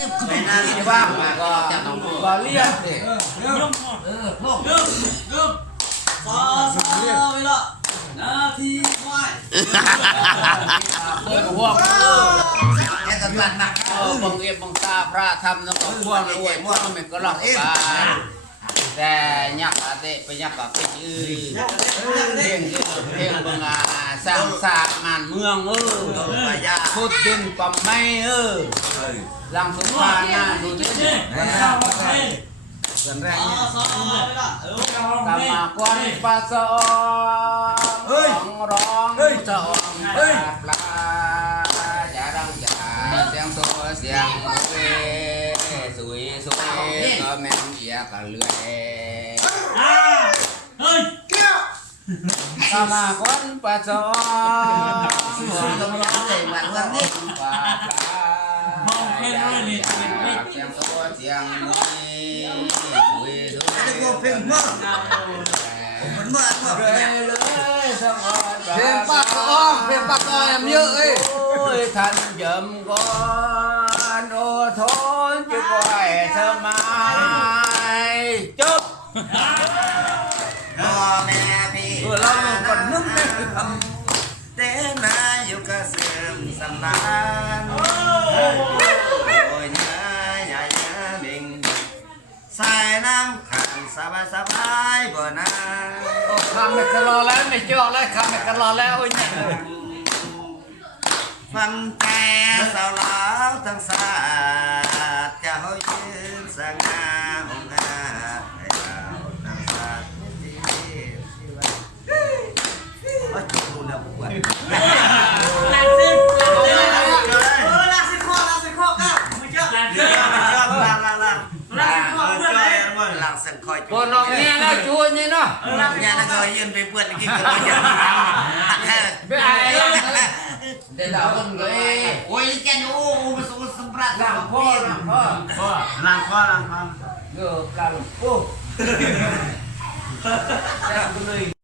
Mày na đi ba mà có liên để nhung sao vậy đó thì ngoài củaพวกแค่ตัดหนักบางเอียบบางตาพระทำแล้วก็พวกรวยพวกมันก็หลอกกันแต่ยักษ์เตะไปยักษ์กับไปยืนเพียงบางสร้างศาสตร์งานเมืองพูดดินปั๊มไม่หลังสุดท้ายนะดูดิกันแรกตามมาควันปลาสองร้องสองปลาจะรังจะเสียงตัวเสียงสวยสวยก็แม่งเอียกันเลยตามมาควันปลาสองร้องเลยมันก็นิ่งปลาเสียงตัวเสียงเพลงมากมันมากเพลงปากอ้อมเพลงปากอ้อมเยอะเลยโอ้ยท่านเยิมก่อนโอ้ทนจะปล่อยเธอมาจบพ่อแม่พี่เราก่อนนุ่มไม่ทำแต่นาอยู่กับเสื่อมสำนักโอ้ยยายาเบ่งสายน้ำขังสบายบ่นะคำไม่กันรอแล้วไม่จอกแล้วคำไม่กันรอแล้วโอ้ยเนี่ยฟังแกสาวลาวทั้งสาดจะเฮายืนสง่าองค์อาให้เราทั้งสาดที่ว่าจุดดูแล้วปวดหลังสิข้อก้าวไม่เจอหลังสิหลังสังคอยคนน้องเนี่ยนะชวนนี่เนาะเนี่ยนะก็ยืนไปเพื่อนกินกันไปยังไม่อายเดี๋ยวเราคนเลยโอ้ยแกนูมาสู้สมบัติหลังพ่อเกือบหลังโอ้แซ่บเลย